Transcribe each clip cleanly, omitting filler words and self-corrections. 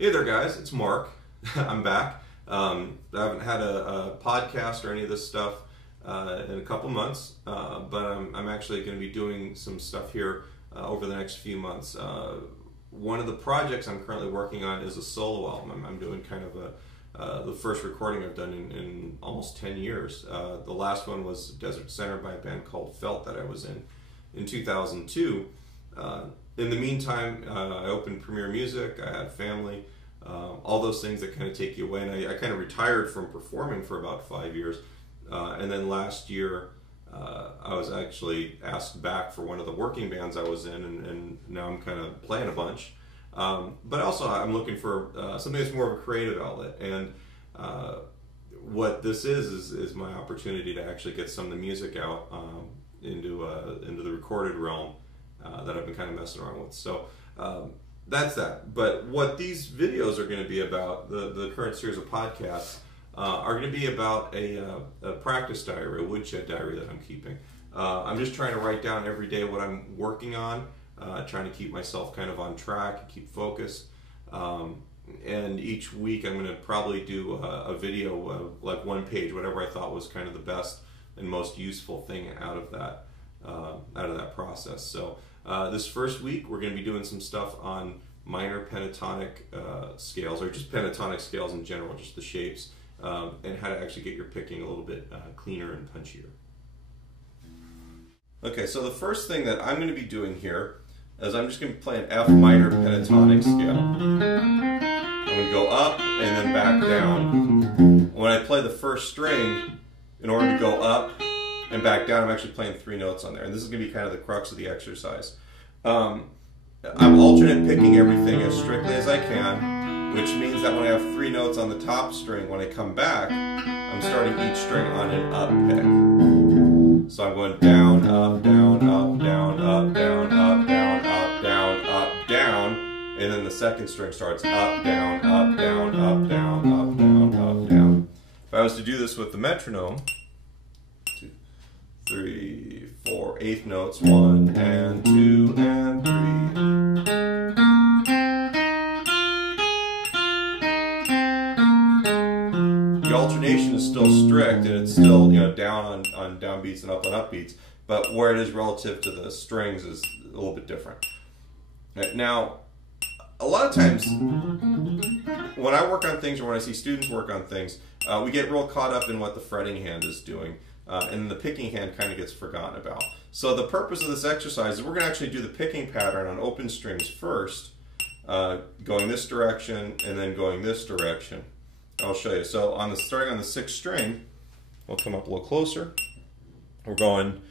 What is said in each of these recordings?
Hey there guys, it's Mark. I'm back. I haven't had a podcast or any of this stuff in a couple months, but I'm actually going to be doing some stuff here over the next few months. One of the projects I'm currently working on is a solo album. I'm doing kind of the first recording I've done in almost 10 years. The last one was Desert Center by a band called Felt that I was in 2002. In the meantime, I opened Premier Music, I had family, all those things that kind of take you away, and I kind of retired from performing for about 5 years, and then last year I was actually asked back for one of the working bands I was in, and now I'm kind of playing a bunch, but also I'm looking for something that's more of a creative outlet, and what this is my opportunity to actually get some of the music out into the recorded realm that I've been kind of messing around with. So that's that. But what these videos are going to be about, the current series of podcasts, are going to be about a practice diary, a Woodshed diary that I'm keeping. I'm just trying to write down every day what I'm working on, trying to keep myself kind of on track, keep focused. And each week I'm going to probably do a video, like one page, whatever I thought was kind of the best and most useful thing out of that process. So this first week we're going to be doing some stuff on minor pentatonic scales, or just pentatonic scales in general, just the shapes, and how to actually get your picking a little bit cleaner and punchier. Okay, so the first thing that I'm going to be doing here is I'm just going to play an F minor pentatonic scale. I'm going to go up and then back down. When I play the first string, in order to go up and back down, I'm actually playing 3 notes on there, and this is going to be kind of the crux of the exercise. I'm alternate picking everything as strictly as I can, which means that when I have 3 notes on the top string, when I come back, I'm starting each string on an up pick. So I'm going down, up, down, up, down, up, down, up, down, up, down, up, down, and then the second string starts up, down, up, down, up, down, up, down, up, down. If I was to do this with the metronome, 2, 3, 4, 8th notes, 1 and 2 and 3. The alternation is still strict, and it's still, down on downbeats and up on upbeats, but where it is relative to the strings is a little bit different. Now, a lot of times when I work on things, or when I see students work on things, we get real caught up in what the fretting hand is doing, and the picking hand kind of gets forgotten about. So the purpose of this exercise is we're going to actually do the picking pattern on open strings first, going this direction and then going this direction. I'll show you. So starting on the 6th string, we'll come up a little closer. We're going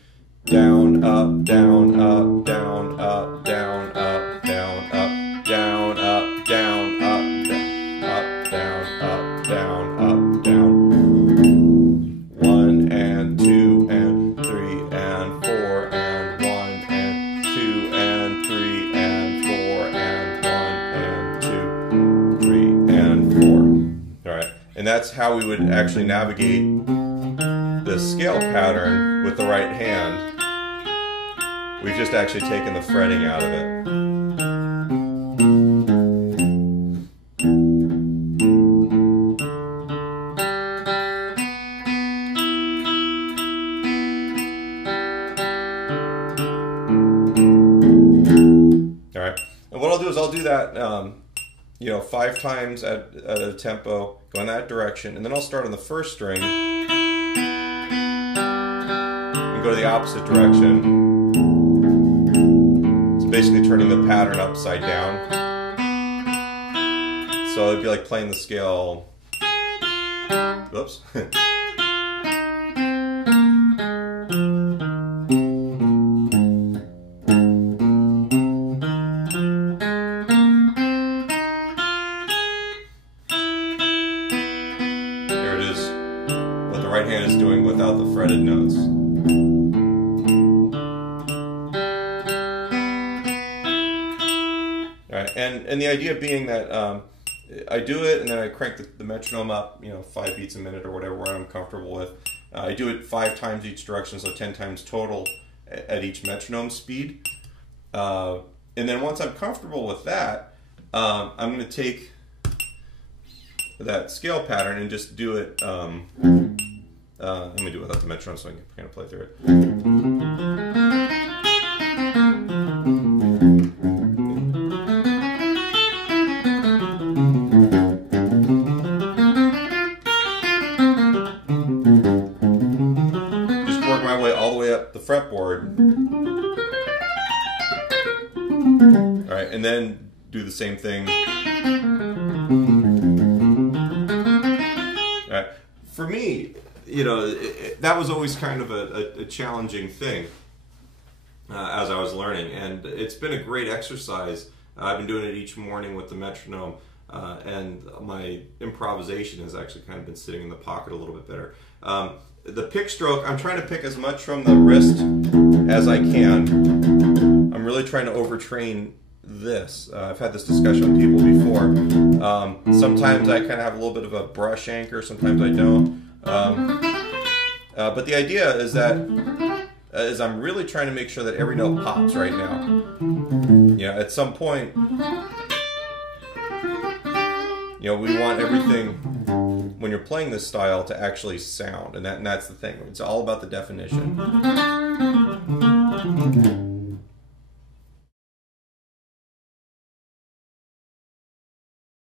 down, up, down, up, down, up, down, up, down, up, down, up, down, up, down, up, down, up, down, up, down. 1 and 2 and 3 and 4 and 1 and 2 and 3 and 4 and 1 and 2, 3 and 4. All right, and that's how we would actually navigate the scale pattern with the right hand. We've just actually taken the fretting out of it. All right, and what I'll do is I'll do that 5 times at a tempo, go in that direction, and then I'll start on the 1st string and go to the opposite direction. It's basically turning the pattern upside down. So it'd be like playing the scale. Whoops. Right hand is doing without the fretted notes. All right, and the idea being that I do it and then I crank the metronome up, 5 beats a minute or whatever I'm comfortable with. I do it 5 times each direction, so 10 times total at each metronome speed. And then once I'm comfortable with that, I'm going to take that scale pattern and just do it. Let me do it without the metronome so I can kind of play through it. Just work my way all the way up the fretboard. All right, and then do the same thing. All right. For me, you know, that was always kind of a challenging thing as I was learning, and it's been a great exercise. I've been doing it each morning with the metronome, and my improvisation has actually kind of been sitting in the pocket a little bit better. The pick stroke, I'm trying to pick as much from the wrist as I can. I'm really trying to overtrain this. I've had this discussion with people before. Sometimes I kind of have a little bit of a brush anchor, sometimes I don't. But the idea is that I'm really trying to make sure that every note pops right now. You know, at some point, you know, we want everything when you're playing this style to actually sound, and that's the thing. It's all about the definition.